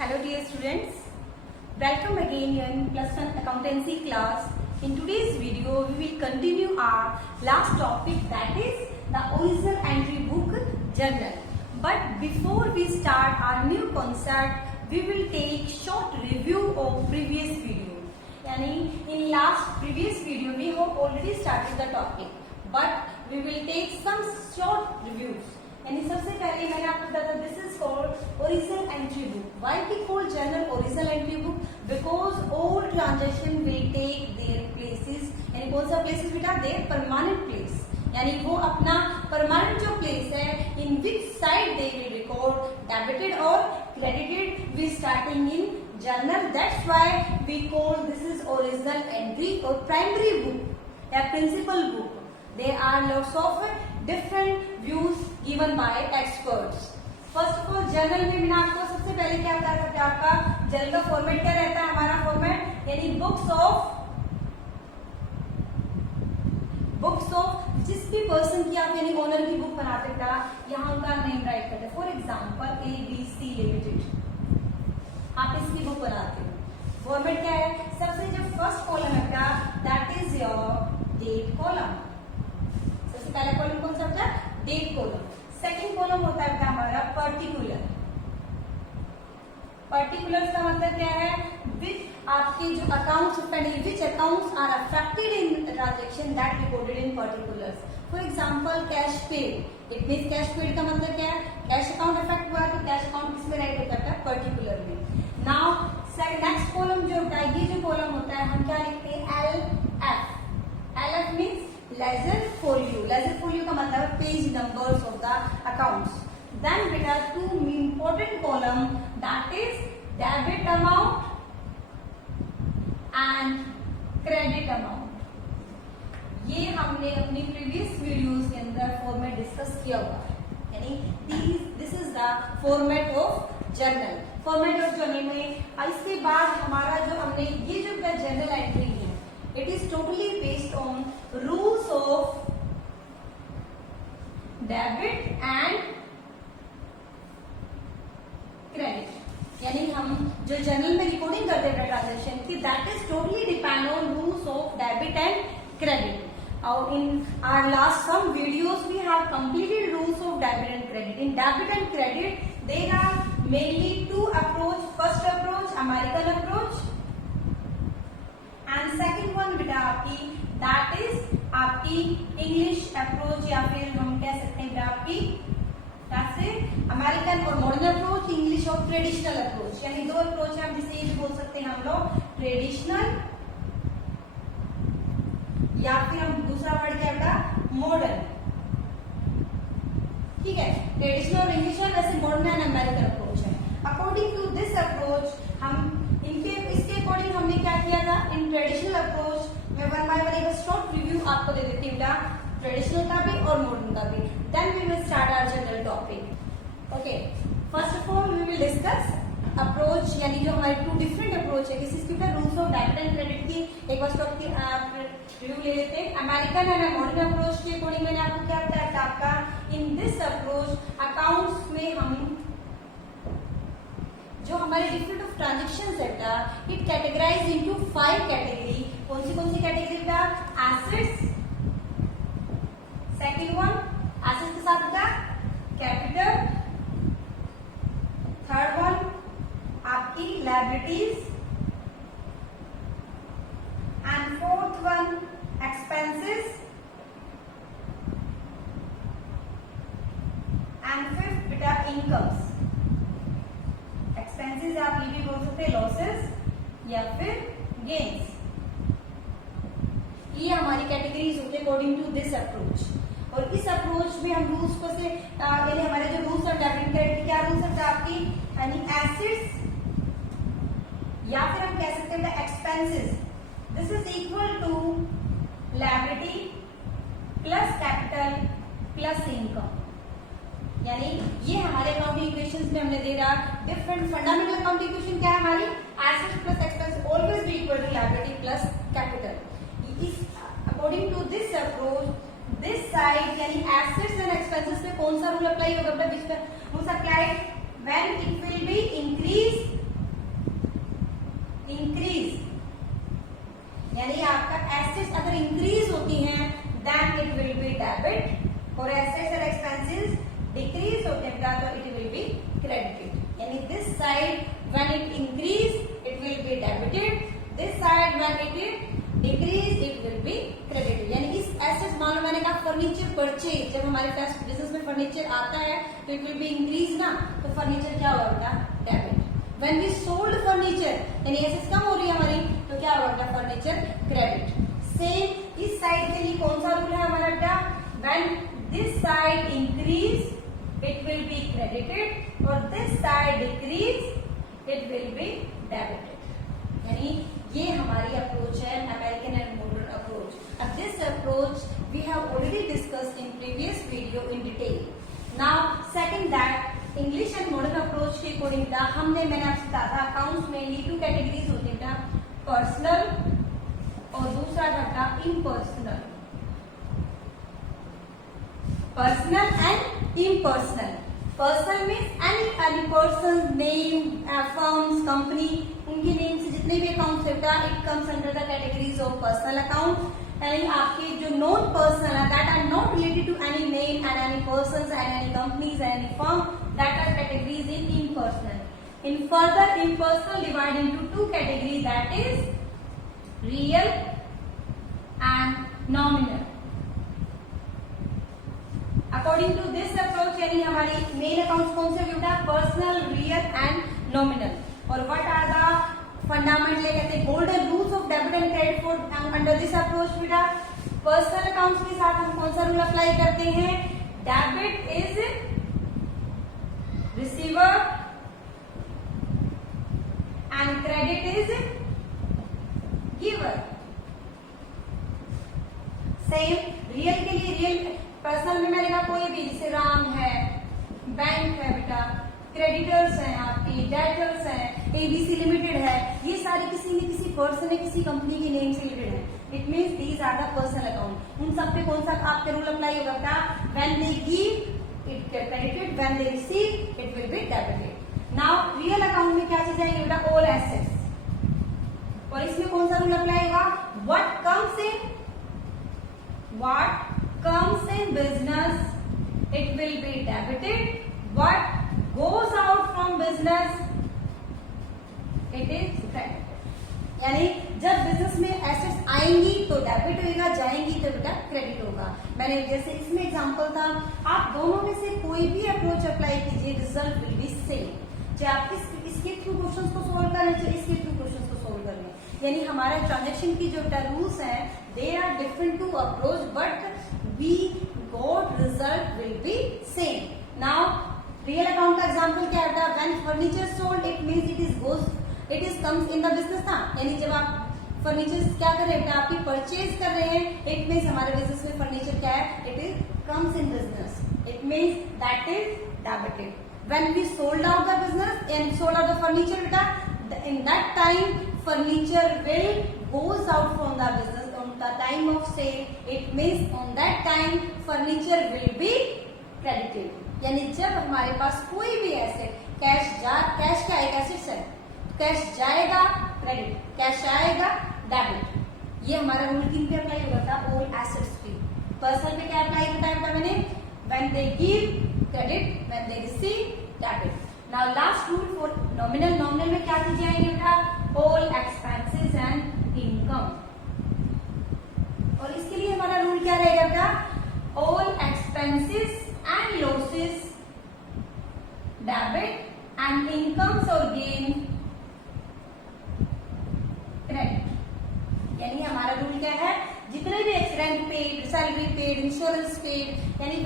Hello dear students, welcome again in plus one accountancy class. In today's video we will continue our last topic, that is the original entry book journal. But before we start our new concept, we will take short review of previous video. Yani in previous video we have already started the topic, but we will take some short reviews. यानी सबसे पहले मैंने आपको बताया था this is called original entry book. Why we call journal original entry book? Because all transaction will take their places. यानी कौन सा प्लेसेस बेटा? Their permanent place. यानी वो अपना परमानेंट जो प्लेस है in which side they will record debited और credited we starting in journal. That's why we call this is original entry और प्राइमरी बुक या principal book. There are lots of different views given by experts. First of all, journal में मैंने आपको सबसे पहले क्या बता सकते हैं, आपका जर्नल का फॉर्मेट क्या रहता है? हमारा फॉर्मेट यानी बुक्स ऑफ जिस भी पर्सन की आप यानी ओनर की बुक बनाते हैं, यहाँ उनका नेम राइट करते हैं. फॉर एग्जाम्पल ABC लिमिटेड, आप इसकी बुक बनाते हो. फॉर्मेट क्या है? सबसे जो फर्स्ट कॉलम है that is your date column. पहला कॉलम कौन सा होता है? Date column. सेकंड कॉलम होता है हमारा पर्टिकुलर. पर्टिकुलर्स का मतलब क्या है? विच आपके जो accounts which accounts are affected in transaction that recorded in particulars. For example cash paid. It means cash paid का मतलब क्या है? कैश अकाउंट अफेक्ट हुआ है तो कैश अकाउंट किसमें राइट होता है? पर्टिकुलर में. नाउ नेक्स्ट कॉलम जो होता है, ये जो कॉलम होता है हम क्या लिखते हैं? LF. LF means ledger folio. Ledger folio का मतलब है page numbers of the accounts. Then बेटा two important column that is debit amount and credit amount. ये हमने अपनी प्रीवियस वीडियोस के अंदर फॉर्मेट डिस्कस किया हुआ है. यानी this is the format of journal. Format of journal में इसके बाद हमारा जो हमने ये जो जर्नल एंट्री है, it is totally based on rules of debit and credit. यानी हम जो जर्नल में रिकॉर्डिंग करते हैं ट्रांजेक्शन की, that is totally depend on rules of debit and credit. और in our last some videos we have completed rules of debit and credit. In debit and credit there are mainly two approach. First approach American approach and second one बेटा आपकी that is आपकी English approach, या फिर हम कह सकते हैं आपकी कैसे अमेरिकन और मॉडर्न अप्रोच, इंग्लिश और ट्रेडिशनल अप्रोच. यानी दो अप्रोच है, हम जिसे ये बोल सकते हैं हम लोग ट्रेडिशनल, या फिर हम दूसरा वर्ड क्या बेटा? मॉडर्न. ठीक है, ट्रेडिशनल और इंग्लिश है, वैसे मॉडर्न एंड अमेरिकन अप्रोच है. अकॉर्डिंग टू दिस अप्रोच हम इसके अकॉर्डिंग हमने क्या किया था? इन ट्रेडिशनल अप्रोच में वन बाय वन एक शॉर्ट रिव्यू आपको दे देती हूँ, ट्रेडिशनल का भी और मॉडर्न का भी. Then we will start our journal topic. Okay, first of all we will discuss approach, यानी जो हमारे टू डिफरेंट अप्रोच है. किसी के rules of debit and credit की एक बार टॉपिक रिव्यू ले लेते हैं. अमेरिकन एंड मॉडर्न अप्रोच के अकॉर्डिंग मैंने आपको क्या बताया था? आपका इन दिस अप्रोच अकाउंट्स में हम जो हमारे डिफरेंट ऑफ ट्रांजेक्शन है इट कैटेगराइज इनटू 5 कैटेगरी. कौन सी कैटेगरी का? एसेट्स. सेकंड वन एसेट्स के साथ होता कैपिटल. थर्ड वन आपकी liabilities and fourth one expenses and fifth बेटा इनकम्स. एक्सपेंसेस आप ये भी बोल सकते हैं लॉसेस या फिर गेन्स. ये हमारी कैटेगरीज होते हैं अकॉर्डिंग टू दिस अप्रोच. और इस अप्रोच में हम रूल्स को से यानी हमारे जो रूल्स ऑफ डेबिट क्रेडिट क्या रूल्स है आपकी? यानी एसेट्स या फिर हम कह सकते हैं expenses. This is equal to liability plus capital plus income. यानी ये हमारे अकाउंटिंग इक्वेशंस में हमने दे रहा डिफरेंट फंडामेंटल अकाउंटिंग इक्वेशन क्या है हमारी? Assets plus expense always be equal to liability plus capital. According to this approach this side यानी एसेट्स एंड एक्सपेंसेस पे कौन सा रूल अप्लाई होगा? बीच में rules apply when it will be increase increase, यानी आपका एसेट्स अगर इंक्रीज होती हैं then it will be debit, और एसेट्स और एक्सपेंसेस डिक्रीज होते हैं तो इट विल बी क्रेडिटेड। यानी this side when it increase it will be debited, this side when it decrease it will be credited. यानी इस एसेट्स, मान लो मैंने कहा फर्नीचर परचेज, जब हमारे पास बिजनेस में फर्नीचर आता है तो इट विल बी इंक्रीज ना, तो फर्नीचर क्या होगा, debit. When we sold furniture, यानी एसेट्स कम हो रही है हमारी, तो क्या होगा, फर्नीचर क्रेडिट। सेम इस साइड के लिए कौन सा रूल है हमारा बेटा, when this side increase it will be credited और this side decrease it will be debited. यानी ये हमारी अप्रोच है अमेरिकन एंड मॉडर्न अप्रोच। अब this approach we have already discussed in previous video in detail. Now second that English and modern approach के according था, मैंने आपसे कहा था अकाउंट्स में मेनली 2 कैटेगरीज होती है, पर्सनल और दूसरा था impersonal, personal and impersonal. Personal means any person name, firms, company, उनके नेम से जितने भी अकाउंट्स होता है it comes under the categories of personal account. यानी आपके जो नॉन पर्सनल है that are not related to any name and any persons and any companies and any firm, that are categories in impersonal. In further impersonal divide into 2 category, that is real and nominal. According to this approach, यानी हमारी main account कौन से होता है, personal, real and nominal. और what are the fundamental, कहते हैं golden rules of debit and credit for under this approach. बेटा पर्सनल अकाउंट्स के साथ हम कौन सा रूल अप्लाई करते हैं, debit is receiver and credit is giver. Same real के लिए, रियल पर्सनल में मैंने कहा कोई भी, जैसे राम है, बैंक है बेटा, क्रेडिटर्स हैं आपकी, डेटर्स हैं, एबीसी लिमिटेड है, ये सारे किसी न किसी पर्सन है, किसी कंपनी के नेम से रिलेटेड है। It means these are the personal account. उन सब पे कौन सा आपके रूल अप्लाई होगा बेटा, when they give it credited, when they receive it will be debited. Now real account में क्या चीज आएगी बेटा, ऑल एसेट्स, और इसमें कौन सा रूल अप्लाई होगा, what comes in business it will be debited, what goes out from business it is credited। यानी जब बिजनेस में एसेट्स आएंगी तो डेबिट होगा, जाएंगी तो बेटा क्रेडिट होगा। मैंने जैसे इसमें एग्जांपल था, आप दोनों में से कोई भी अप्रोच अप्लाई कीजिए, रिजल्ट विल बी सेम। चाहे आप इसके थ्रू क्वेश्चंस को सोल्व करें, चाहे इसके थ्रू क्वेश्चंस को सोल्व करें। यानी हमारा ट्रांजेक्शन की जो रूल्स हैं they are different two approach, but we got result will be same. Now real account का एग्जांपल क्या है, when furniture sold it means it is comes in the business था। यानी जब आप फर्नीचर क्या कर रहे हैं, आपकी परचेज कर रहे हैं, इट मीन्स हमारे बिजनेस में फर्नीचर क्या है, it is comes in business, it means that is debited. When we sold out the business and sold out the furniture, beta, in that time furniture will goes out from the business on the time of sale. It means on that time furniture will be credited. यानी जब हमारे पास कोई भी asset cash क्या एक assets है, cash जाएगा credit, cash आएगा डेबिट। ये हमारा रूल किन पे अप्लाई होगा था, ऑल एसेट्स पे। पर्सन पे क्या अप्लाई होता है मैंने, when they give credit, when they receive debit. Now last rule for nominal, nominal में क्या चीजें आएंगी बेटा, all expenses and income। और इसके लिए हमारा रूल क्या रहेगा बेटा, all expenses and losses debit and incomes or gain credit। यानी हमारा रूल क्या है, जितने भी rent paid, salary paid, insurance paid, यानी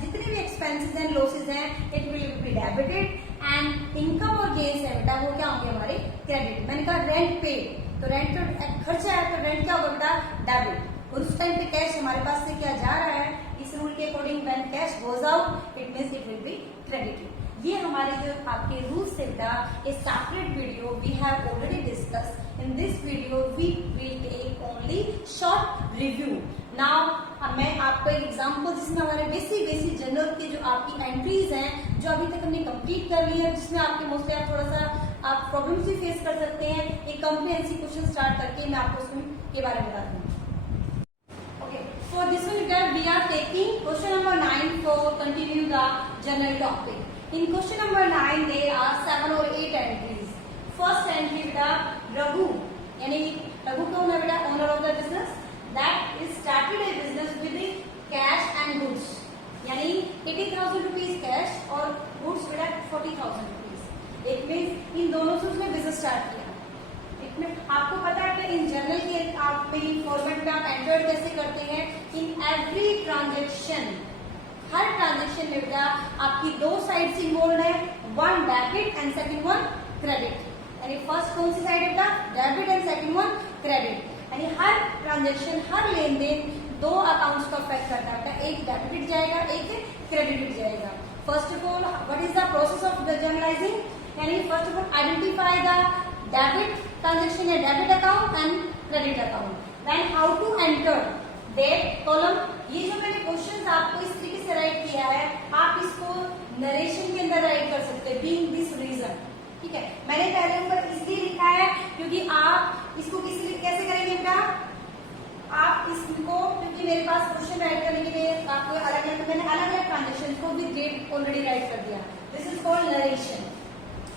जितने भी एक्सपेंसेस एंड लॉसेस हैं it will be debited, and income और गेन्स है बेटा वो क्या होंगे हमारे क्रेडिट। मैंने कहा रेंट पेड, तो रेंट तो खर्चा है, तो रेंट क्या होगा बेटा डेबिट, और उस टाइम पे कैश हमारे पास से क्या जा रहा है, इस रूल के according when cash goes out it means it will be credited. ये हमारे जो आपके रूल्स थे बेटा, a separate video we have already discuss. In this video we will take only short review. Now मैं आपको एक एग्जांपल जिसमें हमारे बेसिक जनरल के जो आपकी एंट्रीज हैं जो अभी तक हमने कंप्लीट कर ली है, जिसमें आपके मोस्टली आप थोड़ा सा आप प्रॉब्लम्स भी फेस कर सकते हैं। एक कॉम्प्रिहेंसिव क्वेश्चन स्टार्ट करके मैं आपको उसके बारे में बता दूंगी। Okay, for this one we are taking question number 9 for continue the journal topic. In question number 9 there are 7 और 8 एंट्रीज। फर्स्ट एंट्री बेटा रघु, यानी रघु कौन है बेटा? Owner of the business that is started A business with cash and goods, यानी 80,000 rupees cash और goods बेटा 40,000 rupees. एक मीन्स इन दोनों से उसने बिजनेस स्टार्ट किया। एक में आपको पता है कि इन जनरल के आप में फॉर्मेट में आप एंटर्ड कैसे करते हैं? इन एवरी ट्रांजेक्शन, हर ट्रांजेक्शन में बेटा आपकी दो साइड इन्वॉल्व है, one debit and second one credit. यानी फर्स्ट कौन सी साइड है बेटा? Debit and second one credit. यानी हर ट्रांजेक्शन, हर लेन देन दो अकाउंट्स को अफेक्ट करता है, एक डेबिट जाएगा, एक क्रेडिट जाएगा। First of all what is the process of the journalising? यानी first of all identify the debit transaction या debit account and credit account, then how to enter date column. ये जो मैंने क्वेश्चंस आपको इस तरीके से राइट किया है, आप इसको नरेशन के अंदर राइट कर सकते हैं, बीइंग दिस रीजन। ठीक है, मैंने पहले ऊपर इसलिए लिखा है क्योंकि आप इसको कैसे करेंगे बेटा? आप इसको, क्योंकि मेरे पास क्वेश्चन राइट करने के लिए आपको मैंने अलग अलग ट्रांजेक्शन को भी डेट ऑलरेडी राइट कर दिया। This is called narration.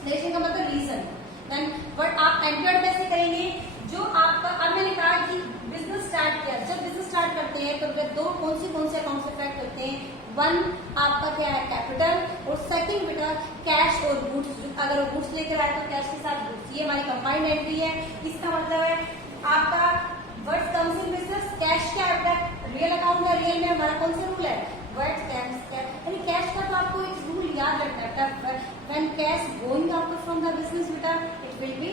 Narration का मतलब रीजन। देन बट आप एंटर्ड कैसे करेंगे? जो आपका, अब मैंने कहा कि बिजनेस स्टार्ट किया, जब बिजनेस स्टार्ट करते हैं तो दो कौन से अकाउंट अफेक्ट करते हैं? वन आपका क्या है? कैपिटल, और सेकंड बेटा कैश और गुड्स। अगर वो गुड्स लेकर आए तो कैश के साथ गुड्स, ये हमारी कंबाइंड एंट्री है। इसका मतलब है आपका what comes in business, cash क्या है बेटा? रियल अकाउंट है, रियल में हमारा कौन सा रूल है? व्हाट कैश, यानी कैश का तो आपको एक रूल याद रखना है। When cash going out from the business बेटा it will be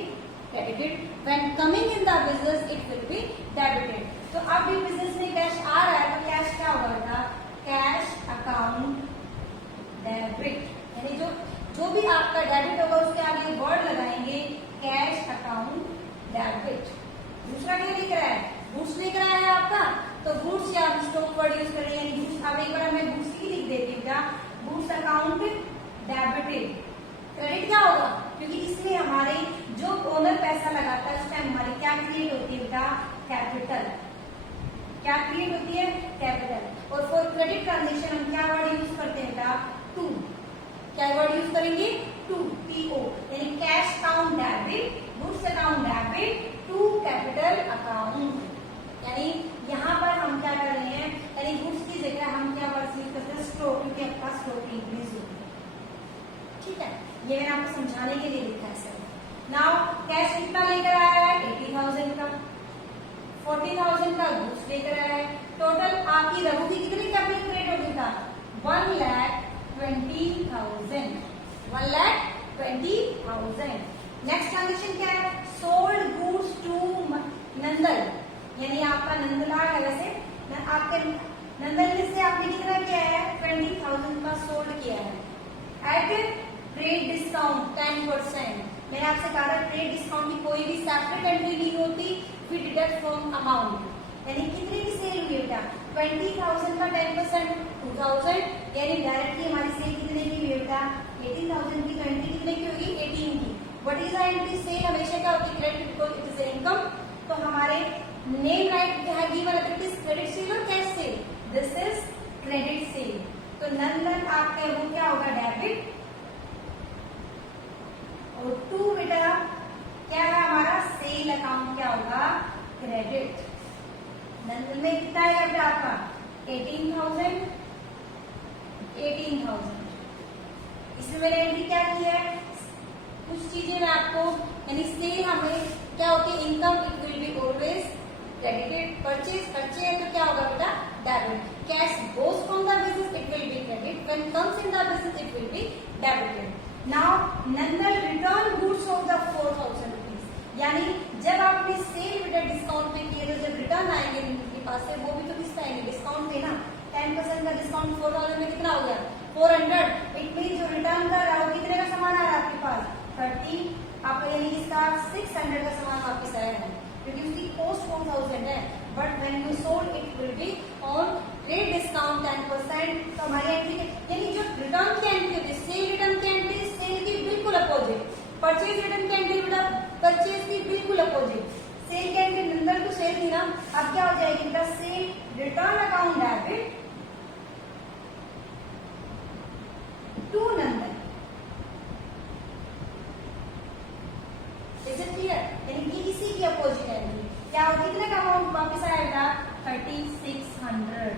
credited, when coming in the business it will be debited। तो अब भी बिजनेस में कैश आ रहा है तो कैश क्या होगा बेटा? कैश अकाउंट डेबिट, यानी जो भी आपका डेबिट होगा उसके आगे वर्ड लगाएंगे कैश अकाउंट डेबिट। दूसरा क्या लिख रहा है? गुड्स लिख रहा है आपका, तो गुड्स या स्टॉक वर्ड यूज करें, यानी गुड्स। अब एक बार मैं गुड्स की लिख देती हूँ क्या? Goods account debited. क्रेडिट क्या होगा? क्योंकि इसमें हमारे जो ओनर पैसा लगाता है उस टाइम हमारी क्या क्रिएट होती है बेटा? कैपिटल। क्या क्रिएट होती है? कैपिटल। और फॉर क्रेडिट ट्रांजेक्शन हम क्या वर्ड यूज करते हैं बेटा? टू। क्या वर्ड यूज करेंगे? टू, TO, यानी cash account debit, goods account debit to capital account. यानी यहाँ पर हम क्या कर रहे हैं? यानी गुड्स की जगह हम क्या वर्ड यूज करते हैं? स्टॉक, क्योंकि आपका स्टॉक इंक्रीज होती है। ठीक है, ये मैंने आपको समझाने के लिए लिखा है सर। नाउ कैश कितना लेकर आया है? 80,000 का, 40,000 का गुड्स लेकर आया है। टोटल आपकी रघु की कितनी कैपिटल क्रिएट होगी था? 1,20,000। 1,20,000। नेक्स्ट ट्रांजेक्शन क्या है? सोल्ड गुड्स टू नंदल, यानी आपका नंदला है, वैसे आपके नंदल से आपने कितना किया है? 20,000 का सोल्ड किया है एट ट्रेड डिस्काउंट 10%। मैंने आपसे कहा था ट्रेड डिस्काउंट की कोई भी सेपरेट एंट्री नहीं होती, फिर डिडक्ट फ्रॉम अमाउंट। यानी कितने की सेल हुई बेटा? 20,000 का 10% 2,000, यानी डायरेक्टली हमारी सेल कितने की हुई बेटा? 18,000 की। तो एंट्री कितने की होगी? 18 की। What is the entry? Sale हमेशा क्या होती है? Credit, because it is income. तो हमारे नेम राइट क्या है? Given it is credit sale और cash sale. This is credit sale. तो नंदन आपका वो क्या होगा? डेबिट। और टू बेटा क्या है हमारा? सेल अकाउंट क्या होगा? क्रेडिट। नंदन में कितना है बेटा आपका? 18,000। इसमें मैंने एंट्री क्या की है? कुछ चीजें मैं आपको, यानी सेल हमें क्या होती है? Income, it will be always credited. Purchase, खर्चे है तो क्या होगा बेटा? Debit. Cash goes from the business it will B credit, when comes in the business it will be debited. Now Nandan return goods of the 4,000 rupees, यानी जब आपने cell बेटा डिस्काउंट पे किए तो जब रिटर्न आएंगे उनके पास से, वो भी तो किसका आएंगे? डिस्काउंट पे ना। 10% का डिस्काउंट 4,000 में कितना हो गया? 400। इट मीन जो रिटर्न कर रहा है वो कितने का सामान आ रहा है आपके पास? 30। आप यानी इसका 600 का सामान वापस आया है, क्योंकि उसकी कॉस्ट 4,000 है। But when you sold it will be on trade discount 10%। तो हमारी एंट्री, यानी जो रिटर्न की एंट्री होती है, सेल रिटर्न की एंट्री सेल की बिल्कुल अपोजिट। परचेज रिटर्न की एंट्री बेटा परचेज की बिल्कुल अपोजिट, सेल की एंट्री नंदन टू सेल थी ना, अब क्या हो जाएगी बेटा sale return account debit to Nandan. Is it clear? यानी कि इसी की अपोजिट एंट्री क्या हो, कितने का अमाउंट वापस आएगा 3600।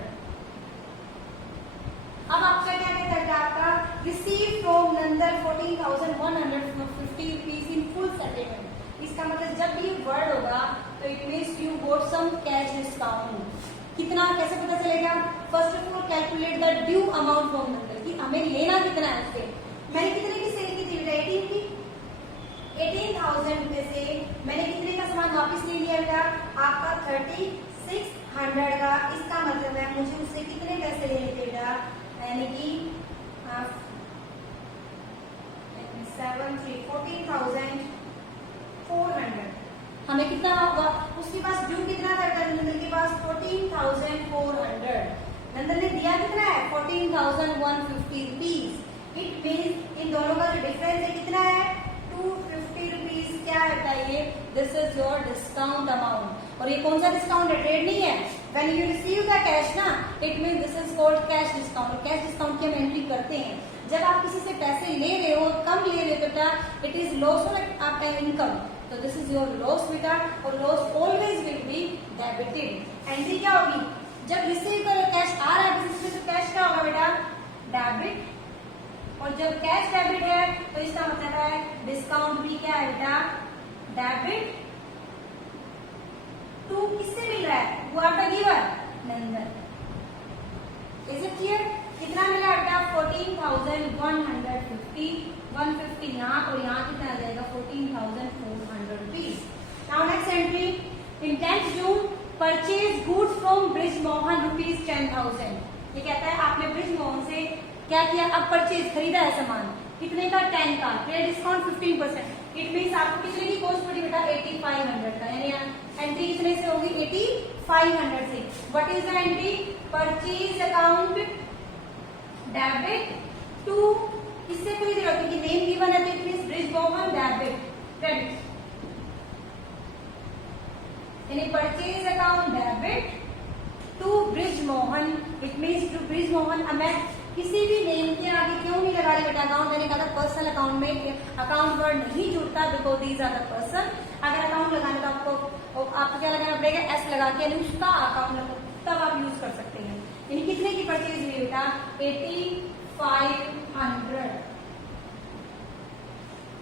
अब आपका क्या कहता है, आपका receive from Nandan 14,150 rupees in full settlement. इसका मतलब जब भी वर्ड होगा तो it means you got some cash discount. कितना कैसे पता चलेगा? First of all calculate the due amount from Nandan, कि हमें लेना कितना है उससे। मैंने कितने की सेल की थी बेटा 18 की, 18,000 रुपए से मैंने कितने का सामान वापस ले लिया बेटा आपका 3600 का। इसका मतलब है मुझे उससे कितने पैसे लेने थे बेटा, यानी कि 14,400। हमें कितना होगा, उसके पास ड्यू कितना था नंदन के पास 14,400। नंदन ने दिया कितना है 14,150 रुपीज। इट मीन्स इन दोनों का जो डिफरेंस है कितना है 250 रुपीज। क्या है बताइए, this is your discount amount. और ये कौन सा डिस्काउंट है, ट्रेड नहीं है। When you receive the cash ना, it mean this is called cash discount. Cash discount की हम एंट्री करते हैं जब आप किसी से पैसे ले रहे हो, कम ले रहे हो बेटा, इट इज लॉस ऑफ आपका इनकम, तो दिस इज योर लॉस बेटा। और loss always will be debited. Entry क्या होगी, जब रिसीव करो कैश आ रहा है बिजनेस में तो कैश क्या होगा बेटा डेबिट, और जब कैश डेबिट है तो इसका मतलब है डिस्काउंट भी क्या है बेटा डेबिट टू। किससे मिल रहा है, वो आपका giver Nandan. Is it clear? कितना मिला बेटा 14,150, 150 यहाँ और यहाँ कितना आ जाएगा 14,400 rupees. Now next entry, in 10th June purchase goods from bridge Mohan rupees 10,000। ये कहता है आपने ब्रिज मोहन से क्या किया, अब परचेज खरीदा है सामान कितने का 10 का, ट्रेड डिस्काउंट 15%। इट मीन्स आपको कितने की कॉस्ट पड़ी बेटा 8500 का, यानी एंट्री कितने से होगी 8500 से। What is the entry, purchase account debit to, किससे खरीद रहे हो क्योंकि नेम गिवन है तो it means Brij Mohan debit credit, यानी purchase account debit to Brij Mohan. It means to Brij Mohan. अब मैं किसी भी नेम के आगे क्यों नहीं लगा रही बेटा अकाउंट, मैंने कहा पर्सनल अकाउंट में अकाउंट वर्ड नहीं जुड़ता because these are the person. अगर अकाउंट लगाने तो आपको क्या लगाना पड़ेगा एस लगा के, यानी उसका अकाउंट तब आप यूज कर सकते हैं। यानी कितने की परचेज हुई बेटा 8500।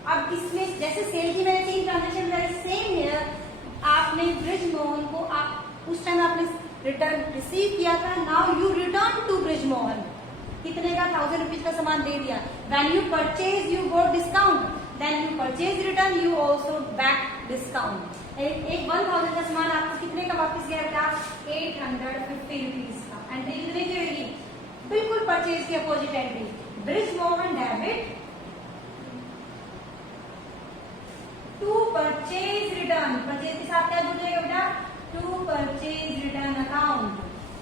अब इसमें जैसे सेल की मैंने 3 ट्रांजेक्शन बताई, सेम हियर आपने ब्रिज मोहन को आप उस टाइम आपने रिटर्न रिसीव किया था, now you return to Brij Mohan. कितने का 1000 रुपीज का सामान दे दिया। When you purchase you got discount, then you purchase return you also back discount. एक 1000 का सामान आपको कितने का वापस गया बेटा 850 रुपीज का। एंट्री कितने की होगी, बिल्कुल परचेज की opposite entry, Brij Mohan debit to purchase return. Purchase के साथ क्या जुड़ जाएगा बेटा टू परचेज रिटर्न अकाउंट।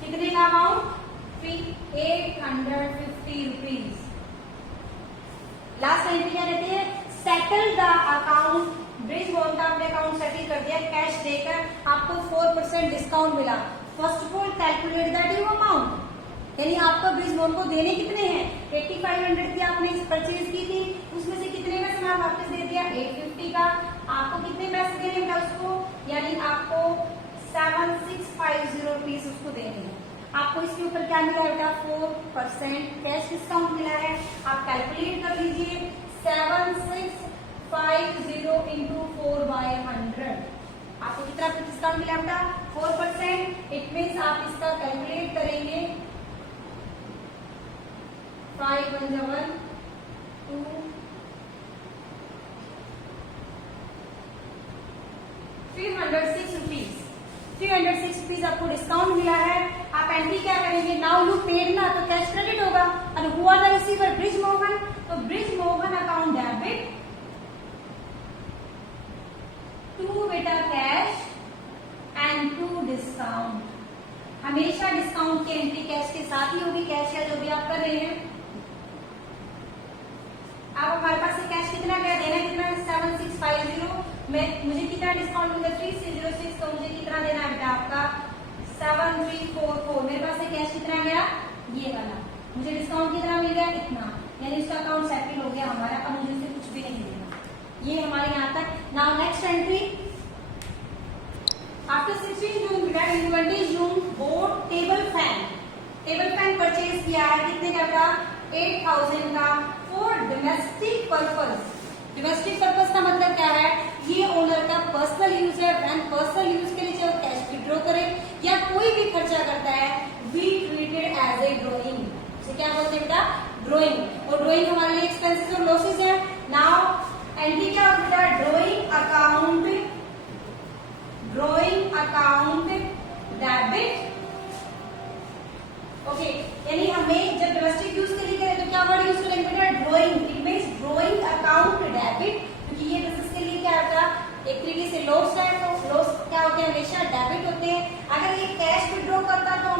कितने का अमाउंट 850 रुपीज। लास्ट एंट्री क्या रहती है, settle the account. Bridge Mohan का आपने अकाउंट सेटल कर दिया कैश देकर, आपको 4% डिस्काउंट मिला। First of all calculate the due amount, यानी आपको ब्रिज मोहन को देने कितने हैं 8500 की आपने परचेज की थी, उसमें से कितने का सामान वापस दे दिया 850 का। आपको कितने पैसे देने हैं उसको, यानी आपको 7650 रुपीज उसको देने हैं। आपको इसके ऊपर क्या मिला बेटा 4% कैश डिस्काउंट मिला है। आप कैलकुलेट कर लीजिए 7650 इंटू 4/100 आपको कितना डिस्काउंट मिला बेटा 4%। इट मीन्स आप इसका कैलकुलेट करेंगे 5 1 2 306 रुपीज। 306 रुपीज आपको डिस्काउंट मिला है। आप एंट्री क्या करेंगे, नाउ यू पेड ना तो कैश क्रेडिट होगा, और who are the receiver Brij Mohan, तो Brij Mohan account debit to बेटा कैश एंड टू डिस्काउंट। हमेशा डिस्काउंट की एंट्री कैश के साथ ही होगी, कैश या जो भी आप कर रहे हैं। अब हमारे पास कैश कितना क्या देना, कितना मुझे कितना डिस्काउंट मिलेगा 3606, तो मुझे कितना देना है बेटा आपका 7344। मेरे पास से कैश कितना गया, ये वाला, मुझे डिस्काउंट कितना मिल गया, इतना, यानी उसका अकाउंट सेटल हो गया हमारा। अब मुझे उसे कुछ भी नहीं देना। ये हमारे यहाँ तक। नाउ नेक्स्ट एंट्री, आफ्टर 16 जून बेटा 20 जून बोर्ड टेबल फैन परचेज किया है, कितने का बेटा 8000 का, for domestic purpose. Domestic purpose का मतलब क्या है, ये ओनर का पर्सनल यूज है। व्हेन पर्सनल यूज के लिए जब कैश विड्रॉ करे या कोई भी खर्चा करता है, we treated as a drawing. इसे क्या बोलते हैं बेटा, ड्रॉइंग। और ड्रॉइंग हमारे लिए एक्सपेंसेस और लॉसेस है। नाउ एंट्री क्या होता है, ड्रॉइंग अकाउंट डेबिट। ओके, यानी हमें जब डोमेस्टिक यूज के लिए करें तो क्या वर्ड यूज करेंगे बेटा, drawing. It means drawing account debit, क्योंकि ये बिजनेस के लिए क्या होता है, एक तरीके से लॉस है। तो लॉस क्या होते हैं, हमेशा डेबिट होते हैं। अगर ये कैश विड्रॉ करता तो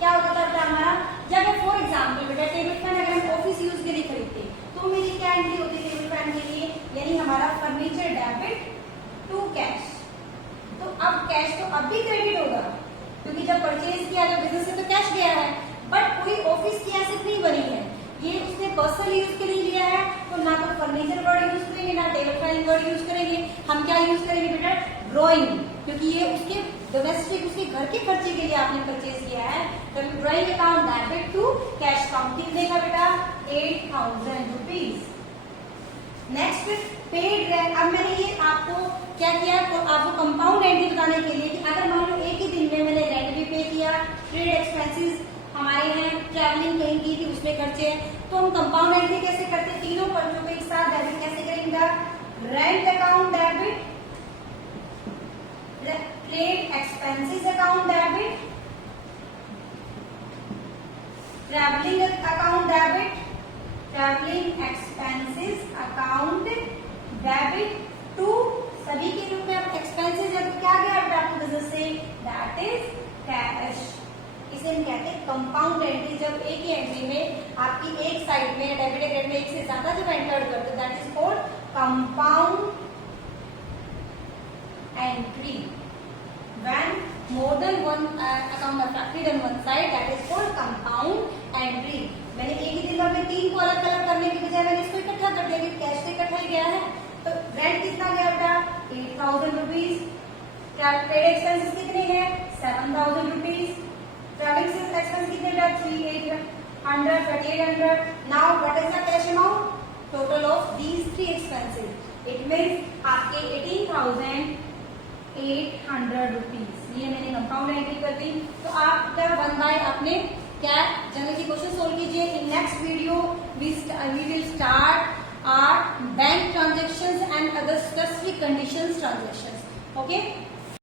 क्या होता था हमारा, जब फॉर एग्जाम्पल बेटा टेबल फैन अगर हम ऑफिस यूज के लिए खरीदते तो मेरी क्या एंट्री होती है टेबल फैन के लिए, यानी हमारा फर्नीचर डेबिट टू कैश। तो अब कैश तो अब भी क्रेडिट होगा, क्योंकि जब परचेज किया तो बिजनेस से तो कैश गया है, बट कोई ऑफिस की एसेट नहीं बनी है, ये उसने पर्सनल यूज के लिए लिया है। तो ना तो फर्नीचर वर्ड यूज करेंगे, ना टेबल फैन वर्ड यूज करेंगे, हम क्या यूज करेंगे बेटा, ड्रॉइंग, क्योंकि ये उसके डोमेस्टिक, उसके घर के खर्चे के लिए आपने परचेज किया है। तो drawing account debit to cash account, कितने का बेटा 8000 रुपीज। Next paid rent. अब मैंने ये आपको क्या किया, तो आपको कंपाउंड एंट्री बताने के लिए कि अगर मान लो एक ही दिन में मैंने रेंट भी पे किया, ट्रेड एक्सपेंसेस हमारे हैं, ट्रैवलिंग कहीं की थी उसमें खर्चे, तो हम कंपाउंड एंट्री कैसे करते हैं, तीनों खर्चों को एक साथ डेबिट कैसे करेंगे, rent account debit, trade expenses account debit, travelling account debit, travelling expenses account debit to, सभी के रूप में आप एक्सपेंसेस है तो क्या गया आपको बिजनेस से, दैट इज कैश। इसे हम कहते हैं कंपाउंड एंट्री। जब एक ही एंट्री में आपकी एक साइड में डेबिट क्रेडिट में एक से ज्यादा जब एंटर करते that is called compound entry. When more than one account affected on one side that is called compound entry. मैंने एक ही दिन में तीन को अलग अलग करने की बजाय मैंने इसको इकट्ठा कर दिया, कैश से इकट्ठा ही गया है। तो रेंट कितना गया बेटा 8000 रुपीज, ट्रेड एक्सपेंसेस कितने हैं 7000 रुपीज, ट्रैवलिंग एक्सपेंस कितने बेटा 3800, 3800। Now what is the cash amount, total of these three expenses, it means आपके 18800 रुपीज। ये मैंने कंपाउंड एंट्री कर दी। तो आप क्या वन बाय अपने क्या जनरली क्वेश्चन सोल्व कीजिए। In next video we will start our bank transactions and other specific conditions transactions. Okay.